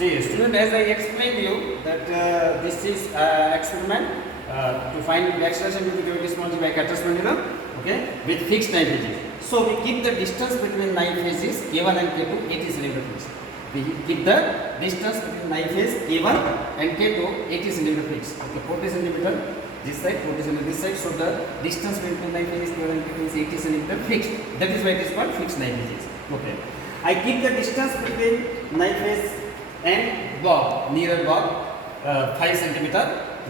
See, student, as I explained you that this is experiment to find the acceleration due to gravity small g by Carter's pendulum, okay, with fixed knife edges. So we keep the distance between knife edges K1 and K2 80 cm fixed. We keep the distance between knife edge K1 and K2 80 cm fixed. Okay, 40 cm this side, 40 cm this side. So the distance between knife edges K1 and K2 is 80 cm fixed. That is why it is called fixed knife edges. Okay. I keep the distance between knife edge and bob, nearer bob, 5 cm.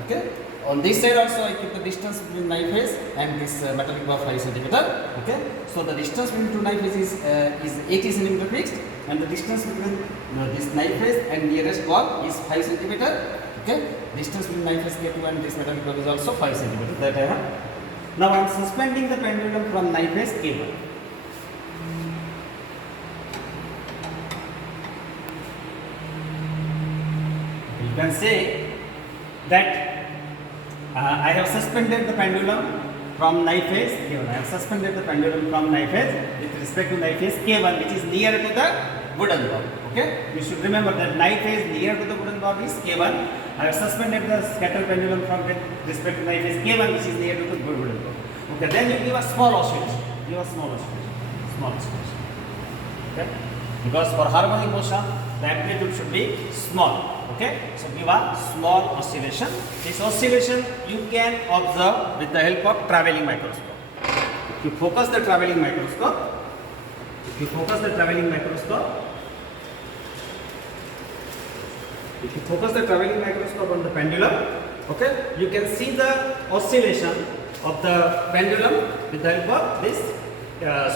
Okay. On this side also I keep the distance between knife edge and this metallic bob 5 cm. Okay. So the distance between two knife edges is 80 cm fixed, and the distance between this knife edge and nearest bob is 5 cm. Okay. Distance between knife edge K2 and this metallic bob is also 5 cm. That I have. Now I am suspending the pendulum from knife edge K1. You can say that I have suspended the pendulum from knife edge K1. I have suspended the pendulum from knife edge with respect to knife edge K1, which is near to the wooden bob. Okay, you should remember that knife edge near to the wooden bob is K1. I have suspended the scatter pendulum from with respect to knife edge K1, which is near to the wooden bob. Okay, then you give a small oscillation. Give a small oscillation. Small oscillation. Okay, because for harmonic motion the amplitude should be small. Okay, so give a small oscillation. This oscillation you can observe with the help of traveling microscope. If you focus the traveling microscope, on the pendulum, okay, you can see the oscillation of the pendulum with the help of this the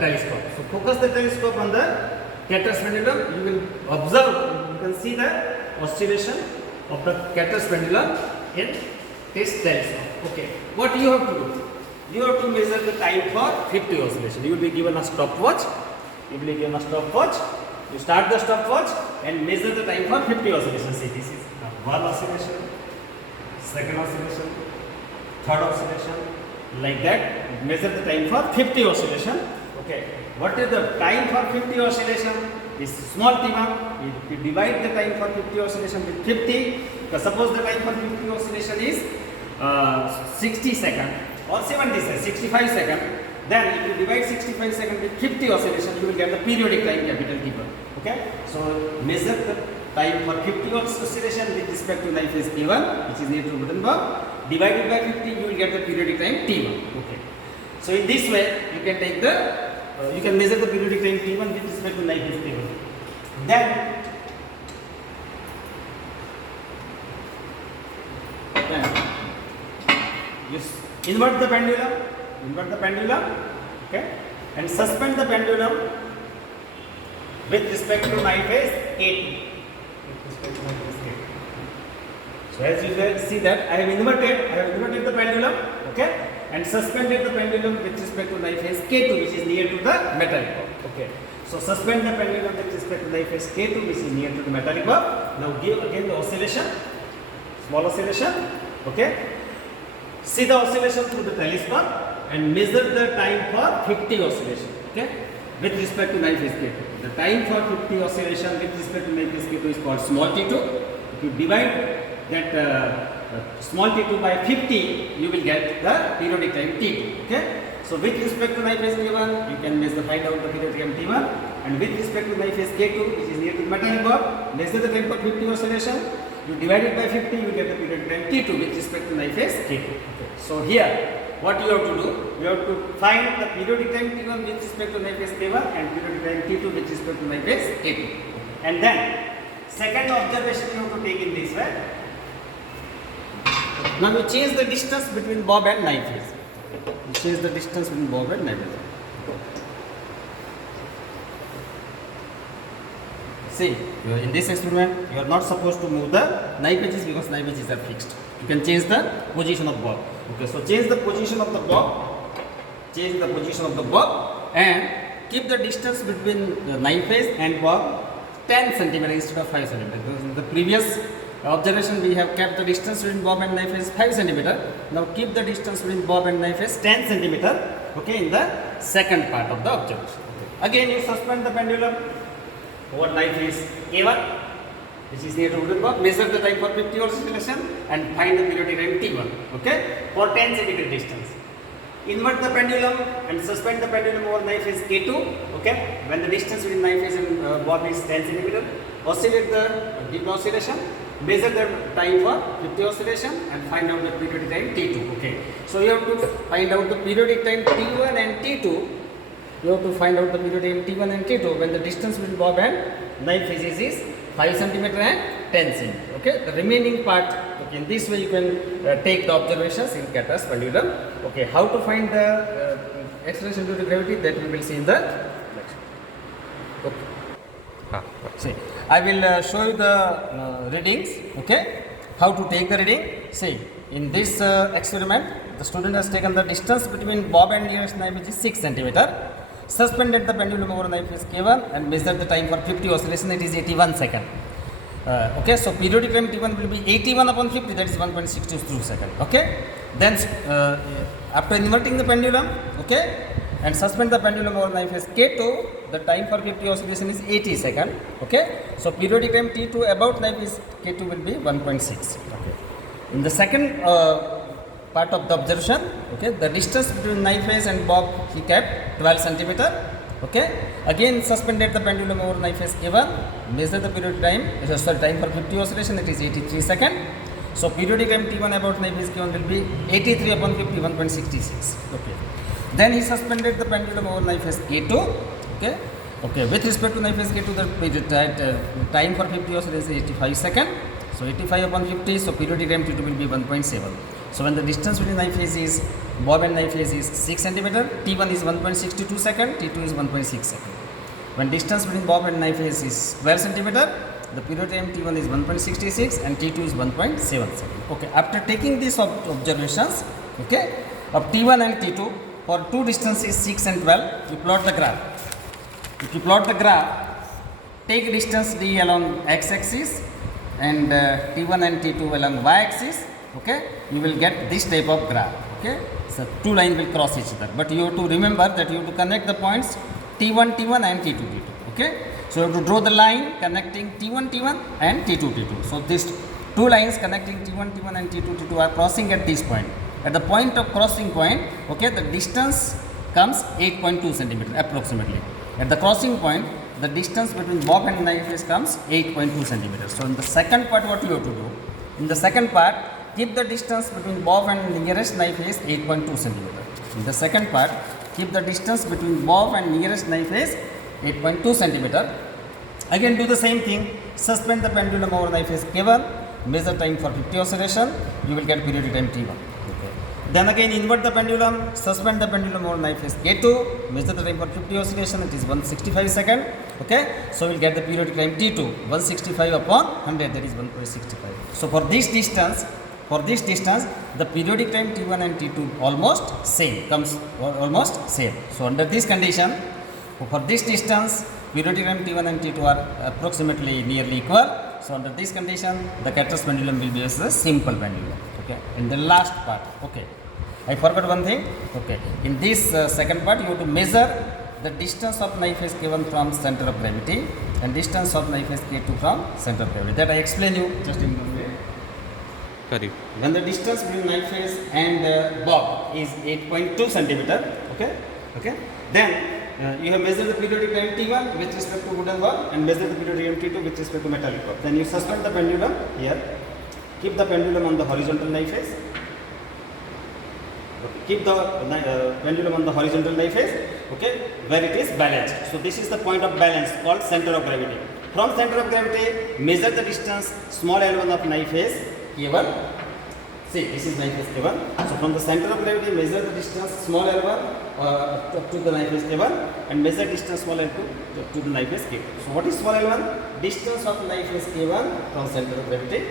telescope. So focus the telescope on the Carter's pendulum, you will observe, you can see the oscillation of the Carter's pendulum in this telescope. Okay, what you have to do? You have to measure the time for 50 oscillation. You will be given a stopwatch. You start the stopwatch and measure the time for 50 oscillations. See, this is one oscillation, second oscillation, third oscillation, like that. Measure the time for 50 oscillation. Okay, what is the time for 50 oscillation? Is small t1. We divide the time for 50 oscillation with 50. Because suppose the time for 50 oscillation is 60 seconds or 70 seconds, 65 seconds. Then if you divide 65 seconds with 50 oscillation, you will get the periodic time, capital T1. Okay, so measure the time for 50 oscillation with respect to knife edge K1, which is near to wooden bob. Divided by 50, you will get the periodic time T1. Okay, so in this way you can take the you can measure the periodic time T1 with respect to knife edge K1. Then you invert the pendulum, okay, and suspend the pendulum with respect to knife edge K2. So as you can see that I have inverted the pendulum, okay, and suspended the pendulum with respect to knife edge K2, which is near to the metallic bob. Okay, so suspend the pendulum with respect to knife edge K2, which is near to the metallic bob. Now give again the oscillation, small oscillation. Okay, see the oscillation through the telescope and measure the time for 50 oscillation. Okay, with respect to knife edge K2. The time for 50 oscillation with respect to knife edge K2 is called small t2. If you divide that small t2 by 50, you will get the periodic time t2. Okay, so with respect to knife edge K1, you can find out the periodic time t1, and with respect to knife edge K2, which is near to the metallic bob, measure the time for 50 oscillation. You divide it by 50, you get the periodic time t2 with respect to knife edge K2. Okay, so here what you have to do, you have to find the periodic time t1 with respect to knife edge K1 and periodic time t2 with respect to knife edge K2. And then second observation you have to take in this way. Now you change the distance between bob and knife edge. You change the distance between bob and knife edge. See, in this experiment, you are not supposed to move the knife edges because knife edges are fixed. You can change the position of bob. Okay, so change the position of the bob, and keep the distance between the knife edge and bob 10 cm instead of 5 cm. Because in the previous observation we have kept the distance between bob and knife edge 5 cm. Now keep the distance between bob and knife edge 10 cm. Okay, in the second part of the observation. Again, you suspend the pendulum over knife edge K1. which is near to wooden bob, measure the time for 50 oscillation and find the periodic time T1, okay, for 10 centimeter distance. Invert the pendulum and suspend the pendulum over knife phase K2, okay, when the distance between knife phase and bob is 10 centimeter. Oscillate the deep oscillation, measure the time for 50 oscillation and find out the periodic time T2, okay. So you have to find out the periodic time T1 and T2. You have to find out the periodic time T1 and T2 when the distance between bob and knife phases is 5 cm and 10 cm. Okay, the remaining part, okay, in this way you can take the observations in Catt's pendulum. Okay, how to find the acceleration due to gravity, that we will see in the next. Okay. See, I will show you the readings. Okay, how to take the reading. See, in this experiment, the student has taken the distance between bob and nearest knife which is 6 cm. Suspended the pendulum over knife phase K1 and measured the time for 50 oscillation, it is 81 seconds. Okay, so periodic time T1 will be 81 upon 50, that is 1.62 seconds. Okay, then after inverting the pendulum, okay, and suspend the pendulum over knife phase K2, the time for 50 oscillation is 80 seconds. Okay, so periodic time T2 about knife phase K2 will be 1.6. Okay, in the second part of the observation, okay, the distance between knife phase and bob he kept 12 centimeter. Okay, again suspended the pendulum over knife phase K1, measure the periodic time, time for 50 oscillation, it is 83 seconds. So periodic time T1 about knife phase K1 will be 83 upon 50, 1.66. Okay, then he suspended the pendulum over knife phase K2. Okay, okay, with respect to knife phase K2, the time for 50 oscillation is 85 seconds. So 85 upon 50, so periodic time T2 will be 1.7. So when the distance between knife phase is bob and knife phase is 6 cm, T1 is 1.62 second, T2 is 1.6 second. When distance between bob and knife phase is 12 cm, the period time T1 is 1.66 and T2 is 1.7 second. Okay, after taking these observations, okay, of T1 and T2 for two distances 6 and 12, you plot the graph. If you plot the graph, take distance D along x-axis and T1 and T2 along y-axis. Okay, you will get this type of graph. Okay, so two lines will cross each other, but you have to remember that you have to connect the points T1 T1 and T2 T2. Okay, so you have to draw the line connecting T1 T1 and T2 T2. So these two lines connecting T1 T1 and T2 T2 are crossing at this point. At the point of crossing point, okay, the distance comes 8.2 centimeter approximately. At the crossing point, the distance between bob and knife phase comes 8.2 centimeters. So in the second part, what you have to do? In the second part, keep the distance between bob and nearest knife phase 8.2 centimeter. In the second part, keep the distance between bob and nearest knife phase 8.2 centimeter. Again do the same thing, suspend the pendulum over knife phase K1, measure time for 50 oscillation, you will get periodic time T1. Okay. Then again invert the pendulum, suspend the pendulum over knife phase K2, measure the time for 50 oscillation, it is 165 seconds. Okay, so we will get the periodic time T2, 165 upon 100, that is 1.65. So for this distance, the periodic time T1 and T2 almost same, comes almost same. So under this condition, for this distance, periodic time T1 and T2 are approximately nearly equal. So under this condition, the Catt's pendulum will be as a simple pendulum. Okay. In the last part, okay, I forgot one thing. Okay, in this second part, you have to measure the distance of knife phase K1 from center of gravity and distance of knife phase K2 from center of gravity. That I explain you just in one way. When the distance between knife phase and bob is 8.2 centimeter, okay, then you have measured the periodic time T1 with respect to wooden bob and measure the periodic time T2 with respect to metallic bob. Then you suspend the pendulum here, keep the pendulum on the horizontal knife phase. Okay. Keep the pendulum on the horizontal knife phase, okay, where it is balanced. So this is the point of balance called center of gravity. From center of gravity, measure the distance small L1 of knife phase K1. See, this is knife phase K1. So from the center of gravity, measure the distance small L1 up to the knife phase K1 and measure distance small L2 to the knife phase K2. So what is small L1? Distance of knife phase K1 from center of gravity.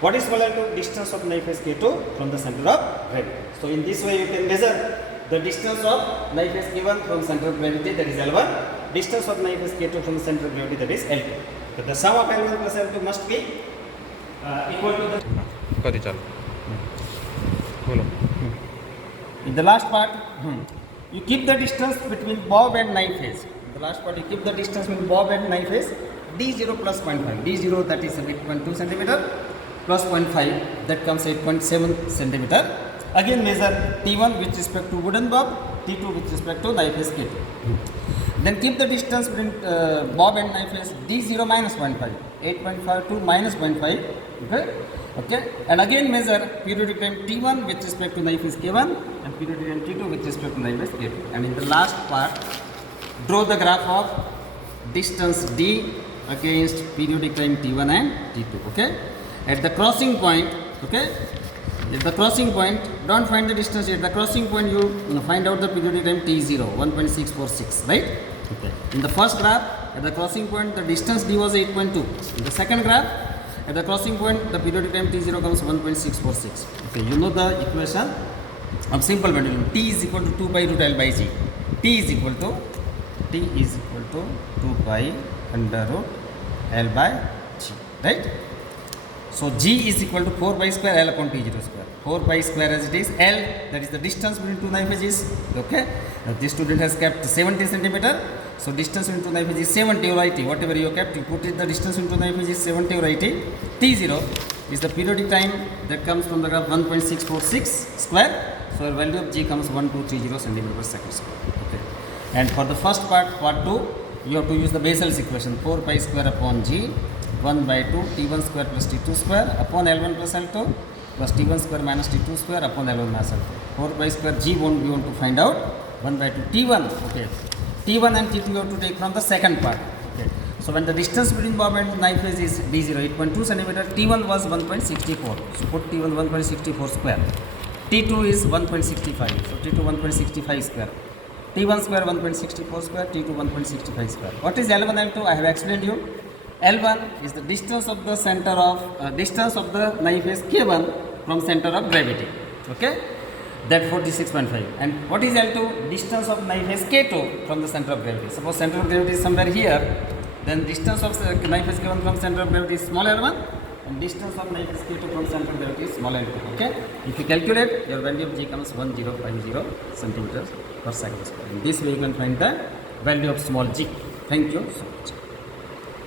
What is small L2? Distance of knife phase K2 from the center of gravity. So in this way you can measure the distance of knife phase K1 from center of gravity, that is L1. Distance of knife phase K2 from the center of gravity, that is L2. So the sum of L1 plus L2 must be equal to the... In the last part, you keep the distance between bob and knife phase. In the last part, you keep the distance between bob and knife phase D0 plus 0.5. D0 that is 8.2 centimeter plus 0.5 that comes 8.7 centimeter. Again measure T1 with respect to wooden bob, T2 with respect to knife edge K2. Then keep the distance between bob and knife edge D0 minus 0.5. 8.5 to minus 0.5. Okay. And again measure periodic time T1 with respect to knife edge K1 and periodic time T2 with respect to knife edge K2. And in the last part, draw the graph of distance D against periodic time T1 and T2. Okay. At the crossing point, okay. At the crossing point, don't find the distance. At the crossing point, you find out the periodic time T0, 1.646, right? Okay. In the first graph, at the crossing point, the distance D was 8.2. In the second graph, at the crossing point, the periodic time T0 comes 1.646. Okay, you know the equation of simple pendulum. T is equal to 2 pi root L by G. T is equal to 2 pi under root L by G, right? So G is equal to 4 pi square L upon T0 square. 4 pi square as it is, L that is the distance between two knife edges. Okay. Now this student has kept 70 centimeter. So distance between two knife edges is 70 or 80. Whatever you kept, you put it the distance between two knife edges is 70 or 80. T0 is the periodic time that comes from the graph 1.646 square. So our value of G comes 1230 centimeter per second square. Okay. And for the first part 2, you have to use the Bessel's equation 4 pi square upon G 1 by 2 T1 square plus T2 square upon L1 plus L2 plus T1 square minus T2 square upon L1 minus L2. 4 pi square G we want to find out 1 by 2 T1. Okay. T1 and T2 you have to take from the second part. Okay. So when the distance between bob and knife edge is D0 8.2 centimeter, T1 was 1.64. So put T1 1.64 square. T2 is 1.65. So T2 1.65 square. T1 square 1.64 square. T2 1.65 square. What is L1 L2? I have explained you. L1 is the distance of the center of distance of the knife edge K1 from center of gravity. Okay, that 46.5. And what is L2? Distance of knife edge K2 from the center of gravity. Suppose center of gravity is somewhere here, then distance of knife edge K1 from center of gravity is small L1, and distance of knife edge K2 from center of gravity is small L2. Okay, if you calculate, your value of G comes 1050 centimeters per second square. In this way, you can find the value of small G. Thank you so much.